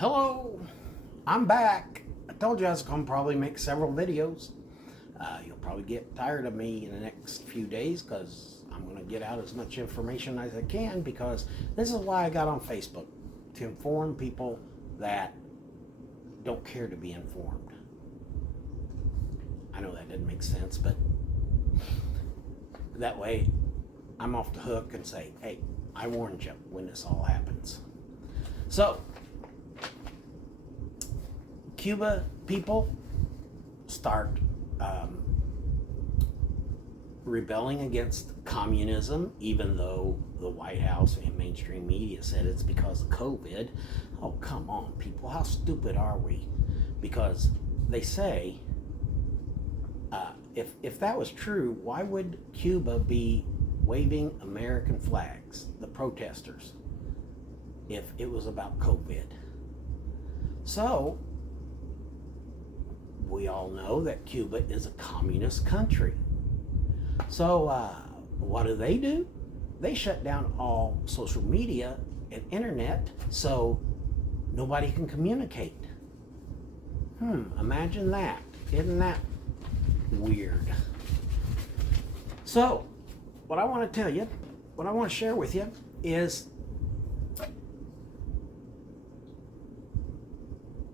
Hello, I'm back. I told you I was going to probably make several videos. You'll probably get tired of me in the next few days because I'm going to get out as much information as I can, because this is why I got on Facebook, to inform people that don't care to be informed. I know that didn't make sense, but that way I'm off the hook and say, hey, I warned you when this all happens. So, Cuba people start rebelling against communism, even though the White House and mainstream media said it's because of COVID. Oh, come on, people. How stupid are we? Because they say, if that was true, why would Cuba be waving American flags, the protesters, if it was about COVID? So, we all know that Cuba is a communist country. So what do? They shut down all social media and internet so nobody can communicate. Imagine that. Isn't that weird? So, what I want to tell you, what I want to share with you is,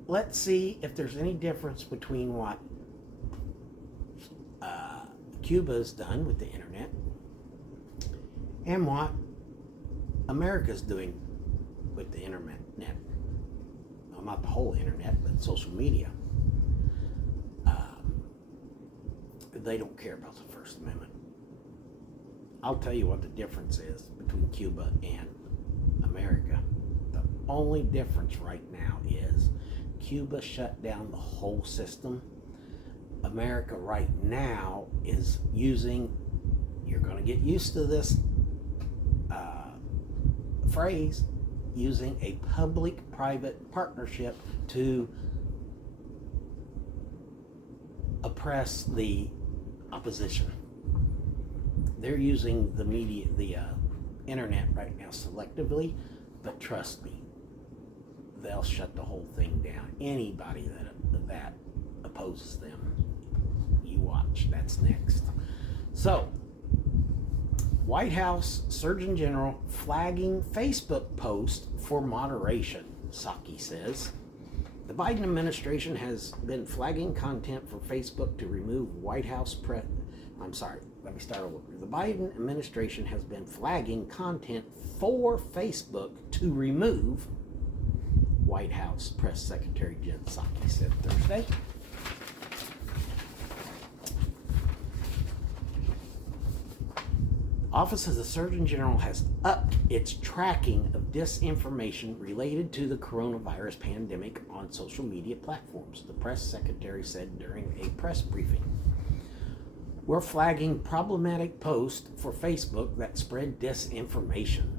let's see if there's any difference between what Cuba's done with the internet and what America's doing with the internet. Well, not the whole internet, but social media. They don't care about the First Amendment. I'll tell you what the difference is between Cuba and America. The only difference right now is Cuba shut down the whole system. America right now is using, you're going to get used to this phrase, using a public-private partnership to oppress the opposition. They're using the media, the internet right now selectively, but trust me, they'll shut the whole thing down. Anybody that opposes them, you watch. That's next. So, White House Surgeon General flagging Facebook post for moderation, Psaki says. The Biden administration has been flagging content for Facebook to remove White House press. I'm sorry, let me start over. The Biden administration has been flagging content for Facebook to remove, White House Press Secretary Jen Psaki said Thursday. Office of the Surgeon General has upped its tracking of disinformation related to the coronavirus pandemic on social media platforms, the press secretary said during a press briefing. We're flagging problematic posts for Facebook that spread disinformation.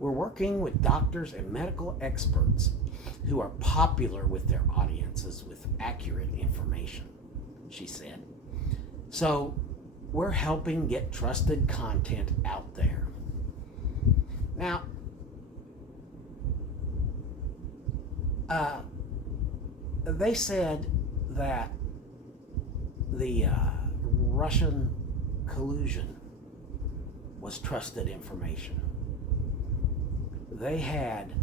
We're working with doctors and medical experts who are popular with their audiences with accurate information, she said. So, we're helping get trusted content out there. Now, they said that the Russian collusion was trusted information. They had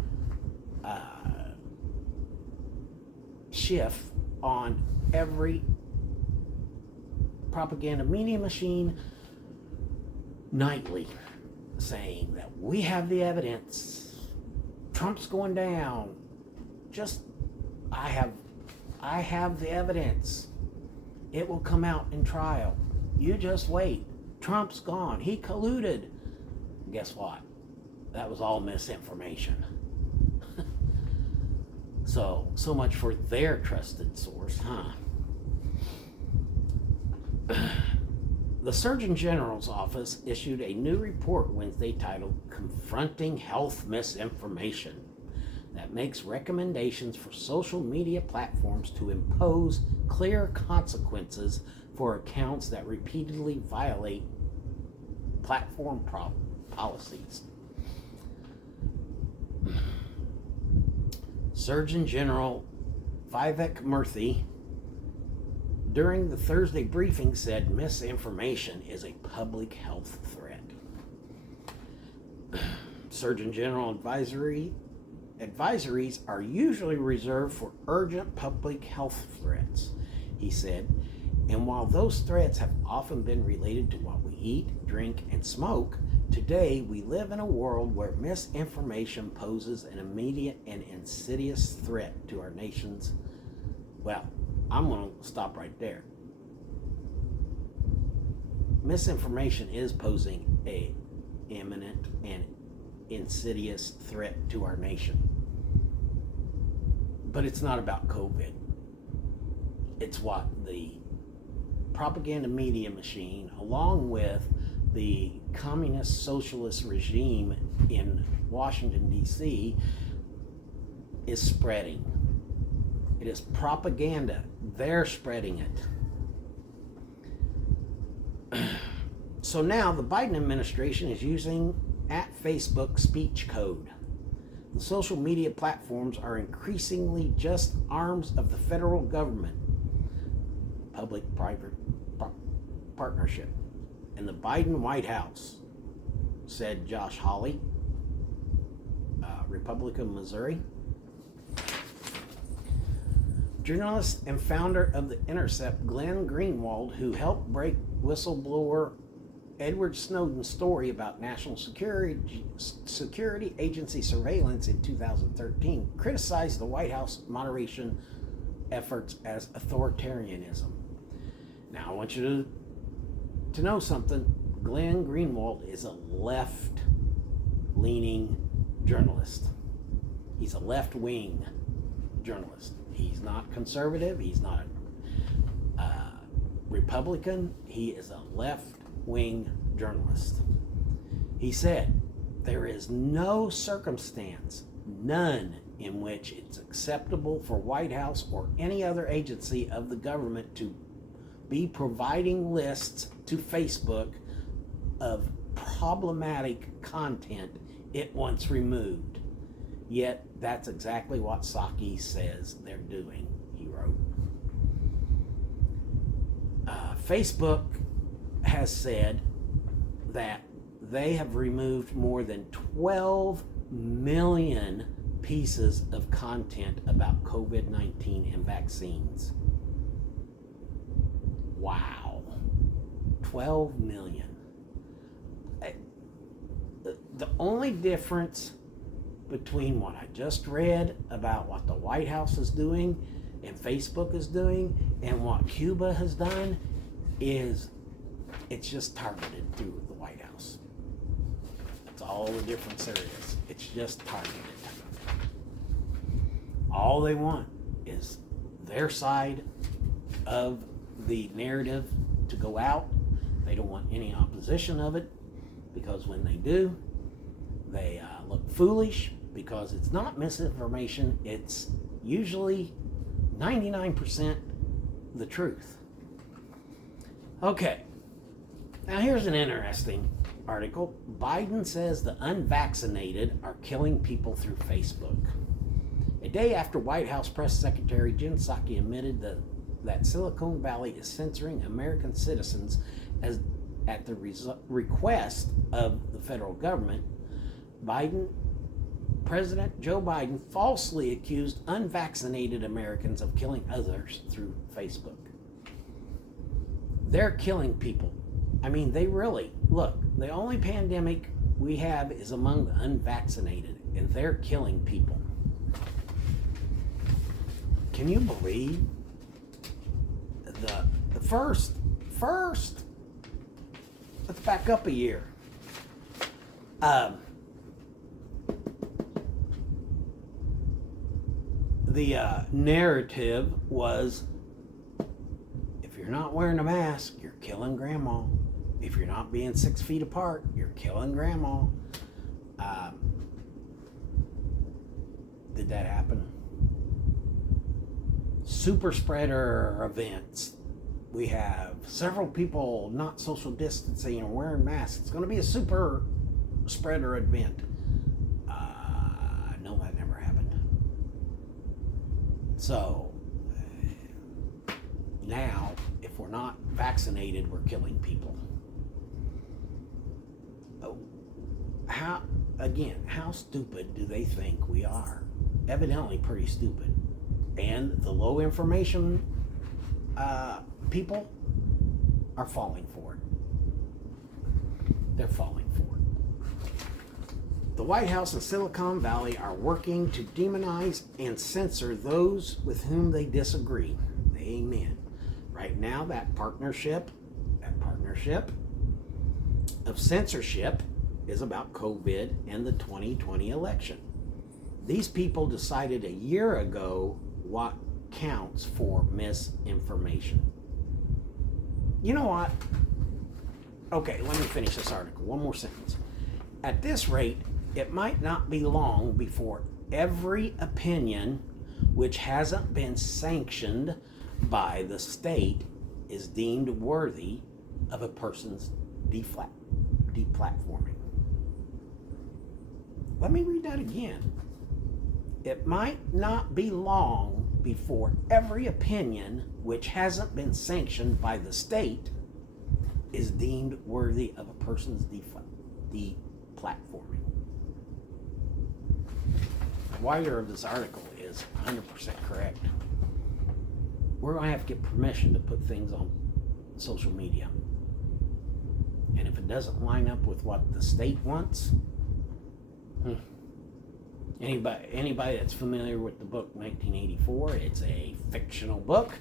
Schiff on every propaganda media machine nightly, saying that we have the evidence, Trump's going down, I have the evidence, it will come out in trial, you just wait, Trump's gone, he colluded. Guess what? That was all misinformation. So much for their trusted source, huh? The Surgeon General's office issued a new report Wednesday titled Confronting Health Misinformation that makes recommendations for social media platforms to impose clear consequences for accounts that repeatedly violate platform policies. Surgeon General Vivek Murthy, during the Thursday briefing, said misinformation is a public health threat. Surgeon General advisories are usually reserved for urgent public health threats, he said, and while those threats have often been related to what we eat, drink, and smoke, today we live in a world where misinformation poses an immediate and insidious threat to our nation's. Well, I'm going to stop right there. Misinformation is posing a imminent and insidious threat to our nation. But it's not about COVID. It's what the propaganda media machine, along with the communist socialist regime in Washington, D.C., is spreading. It is propaganda. They're spreading it. So now the Biden administration is using @Facebook speech code. The social media platforms are increasingly just arms of the federal government, public-private partnership. And the Biden White House, said Josh Hawley, Republican, Missouri. Journalist and founder of The Intercept, Glenn Greenwald, who helped break whistleblower Edward Snowden's story about National Security Agency surveillance in 2013, criticized the White House moderation efforts as authoritarianism. Now, I want you to know something. Glenn Greenwald is a left-leaning journalist. He's a left-wing journalist. He's not conservative. He's not a Republican. He is a left-wing journalist. He said, there is no circumstance, none, in which it's acceptable for White House or any other agency of the government to be providing lists to Facebook of problematic content it wants removed. Yet that's exactly what Psaki says they're doing, he wrote. Facebook has said that they have removed more than 12 million pieces of content about COVID-19 and vaccines. Wow. 12 million. The only difference between what I just read about what the White House is doing and Facebook is doing and what Cuba has done is it's just targeted through the White House. That's all the difference there is. It's just targeted. All they want is their side of the narrative to go out. They don't want any opposition of it, because when they do, they look foolish, because it's not misinformation. It's usually 99% the truth. Okay, now here's an interesting article. Biden says the unvaccinated are killing people through Facebook. A day after White House Press Secretary Jen Psaki admitted that Silicon Valley is censoring American citizens at the request of the federal government, President Joe Biden falsely accused unvaccinated Americans of killing others through Facebook. They're killing people. I mean, they really, look, the only pandemic we have is among the unvaccinated, and they're killing people. Can you believe the first, let's back up a year. The narrative was, if you're not wearing a mask, you're killing grandma. If you're not being 6 feet apart, you're killing grandma. Did that happen? Super spreader events. We have several people not social distancing and wearing masks. It's going to be a super spreader event. No, that never happened. So now, if we're not vaccinated, we're killing people. How stupid do they think we are? Evidently pretty stupid. And the low information people are falling for it. They're falling for it. The White House and Silicon Valley are working to demonize and censor those with whom they disagree. Amen. Right now, that partnership of censorship is about COVID and the 2020 election. These people decided a year ago what counts for misinformation. You know what? Okay, let me finish this article. One more sentence. At this rate, it might not be long before every opinion which hasn't been sanctioned by the state is deemed worthy of a person's deplatforming. Let me read that again. It might not be long before every opinion which hasn't been sanctioned by the state is deemed worthy of a person's deplatforming. The writer of this article is 100% correct. We're going to have to get permission to put things on social media. And if it doesn't line up with what the state wants, anybody that's familiar with the book 1984, it's a fictional book,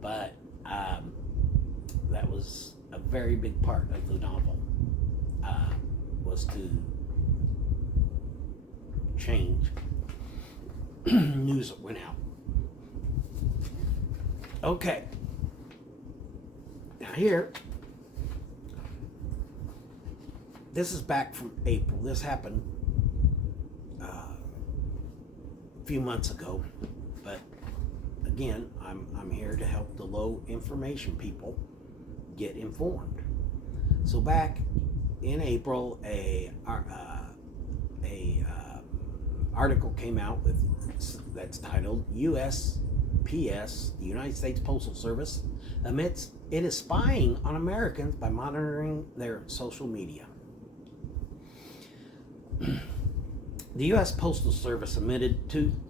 but that was a very big part of the novel, was to change news that went out. Okay. Now here, this is back from April. This happened a few months ago, but again, I'm here to help the low information people get informed. So back in April, a article came out that's titled USPS, the United States Postal Service, admits it is spying on Americans by monitoring their social media. The U.S. Postal Service admitted during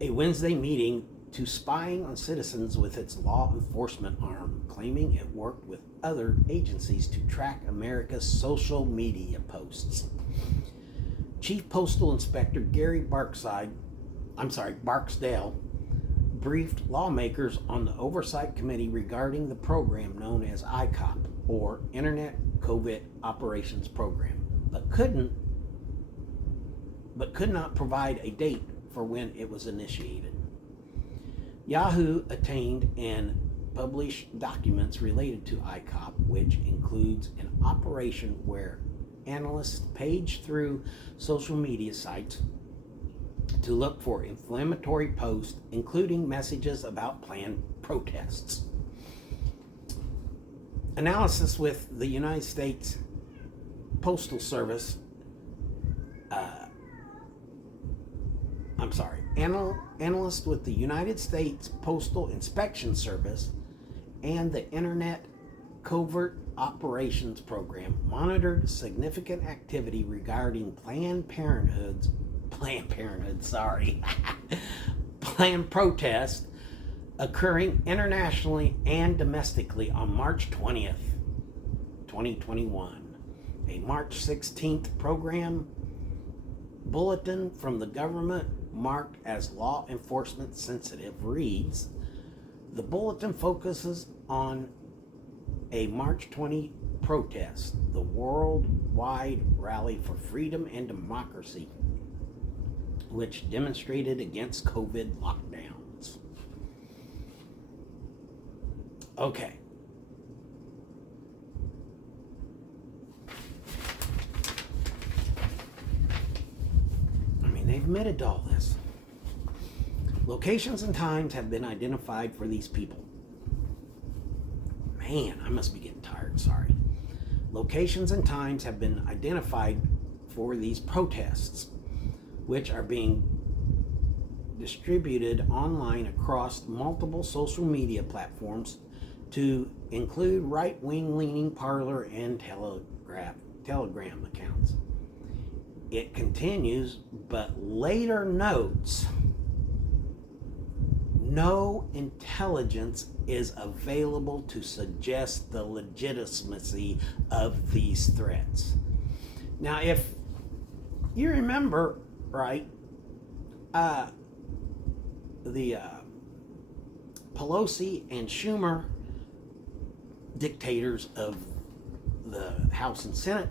a Wednesday meeting to spying on citizens with its law enforcement arm, claiming it worked with other agencies to track America's social media posts. Chief Postal Inspector Gary Barksdale briefed lawmakers on the Oversight Committee regarding the program known as ICOP, or Internet Covert Operations Program, but could not provide a date for when it was initiated. Yahoo obtained and published documents related to ICOP, which includes an operation where analysts page through social media sites to look for inflammatory posts, including messages about planned protests. Analysis with the United States Postal Service, analysts with the United States Postal Inspection Service and the Internet Covert Operations Program monitored significant activity regarding planned protests occurring internationally and domestically on March 20th, 2021. A March 16th program bulletin from the government marked as law enforcement sensitive reads, the bulletin focuses on a March 20 protest, the worldwide rally for freedom and democracy, which demonstrated against COVID lockdowns. Okay. They've admitted to all this. Locations and times have been identified for these people. Man, I must be getting tired, sorry. Locations and times have been identified for these protests. which are being distributed online across multiple social media platforms to include right-wing leaning Parler and Telegram accounts. It continues, but later notes, no intelligence is available to suggest the legitimacy of these threats. Now, if you remember, right, the Pelosi and Schumer, dictators of the House and Senate,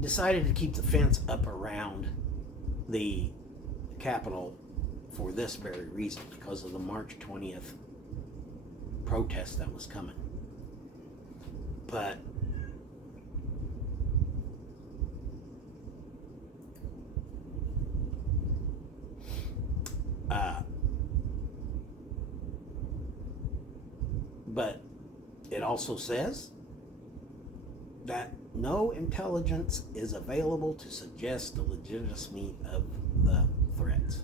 decided to keep the fence up around the Capitol for this very reason, because of the March 20th protest that was coming. But it also says that no intelligence is available to suggest the legitimacy of the threats.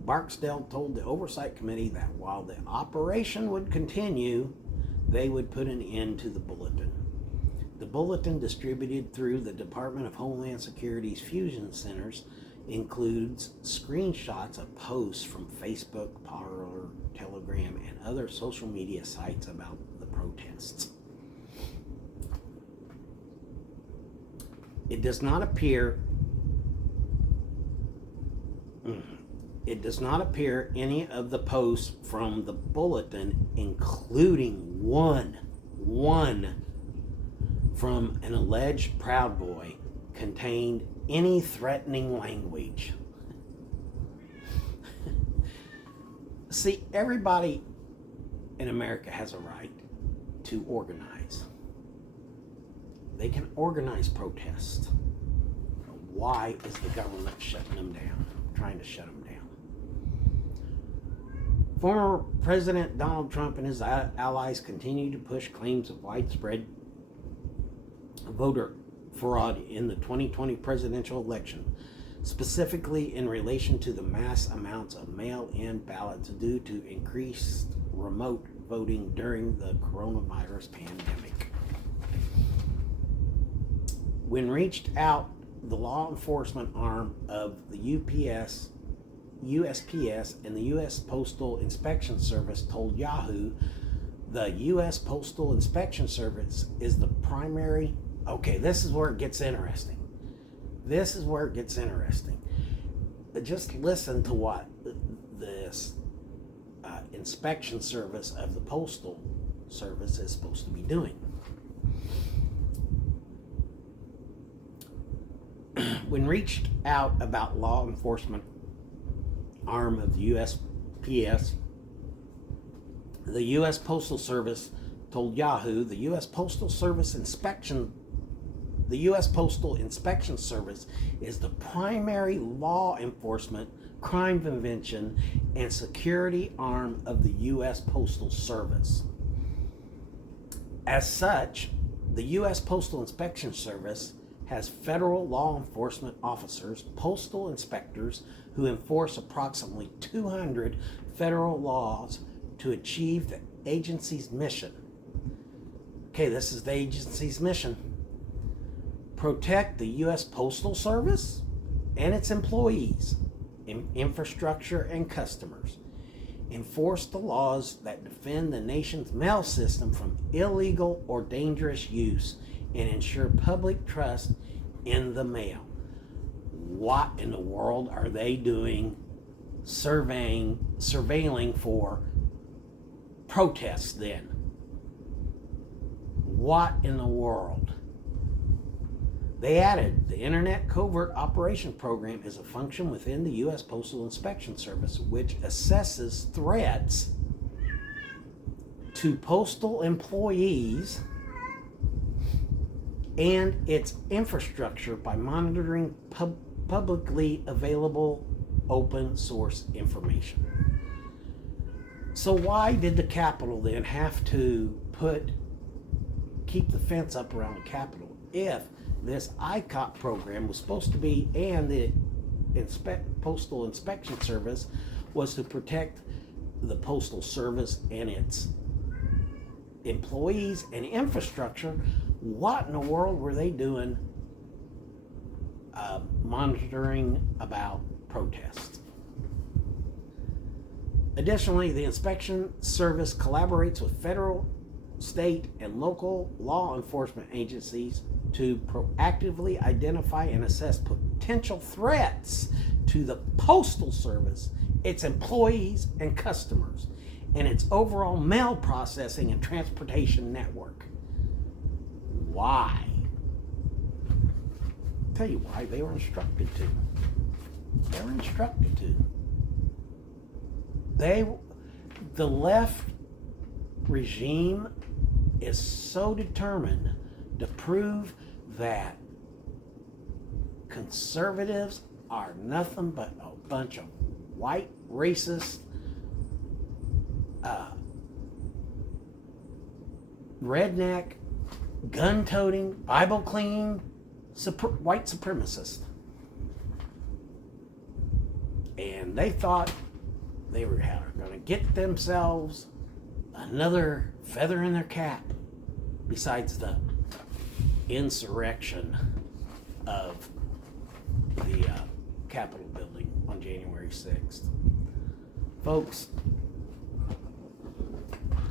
Barksdale told the Oversight Committee that while the operation would continue, they would put an end to the bulletin. The bulletin, distributed through the Department of Homeland Security's fusion centers, includes screenshots of posts from Facebook, Parler, Telegram, and other social media sites about the protests. It does not appear any of the posts from the bulletin, including one from an alleged Proud Boy, contained any threatening language. See, everybody in America has a right to organize. They can organize protests. Why is the government shutting them down, trying to shut them down? Former President Donald Trump and his allies continue to push claims of widespread voter fraud in the 2020 presidential election, specifically in relation to the mass amounts of mail-in ballots due to increased remote voting during the coronavirus pandemic. When reached out, the law enforcement arm of the USPS and the U.S. Postal Inspection Service told Yahoo the U.S. Postal Inspection Service is the primary. Okay, this is where it gets interesting. Just listen to what this inspection service of the Postal Service is supposed to be doing. When reached out about law enforcement arm of the USPS, the U.S. Postal Service told Yahoo the U.S. Postal Inspection Service is the primary law enforcement, crime prevention, and security arm of the U.S. Postal Service. As such, the U.S. Postal Inspection Service has federal law enforcement officers, postal inspectors, who enforce approximately 200 federal laws to achieve the agency's mission. Okay, this is the agency's mission. Protect the U.S. Postal Service and its employees, infrastructure, and customers. Enforce the laws that defend the nation's mail system from illegal or dangerous use and ensure public trust in the mail. What in the world are they doing surveilling for protests then? What in the world? They added, the Internet Covert Operation Program is a function within the U.S. Postal Inspection Service which assesses threats to postal employees and its infrastructure by monitoring publicly available open source information. So why did the Capitol then have to keep the fence up around the Capitol if this ICOP program was supposed to be, and the Postal Inspection Service was to protect the Postal Service and its employees and infrastructure. What in the world were they doing monitoring about protests? Additionally, the inspection service collaborates with federal, state, and local law enforcement agencies to proactively identify and assess potential threats to the Postal Service, its employees and customers, and its overall mail processing and transportation network. Why? I'll tell you why. They were instructed to. They were instructed to. The left regime is so determined to prove that conservatives are nothing but a bunch of white racist redneck, gun-toting, Bible-clinging white supremacists. And they thought they were going to get themselves another feather in their cap besides the insurrection of the Capitol building on January 6th. Folks,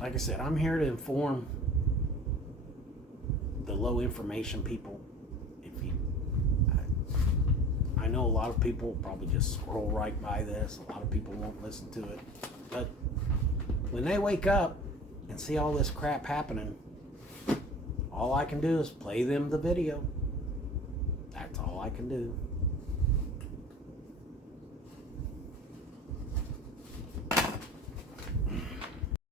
like I said, I'm here to inform the low information people. I know a lot of people will probably just scroll right by this. A lot of people won't listen to it. But when they wake up and see all this crap happening, all I can do is play them the video. That's all I can do.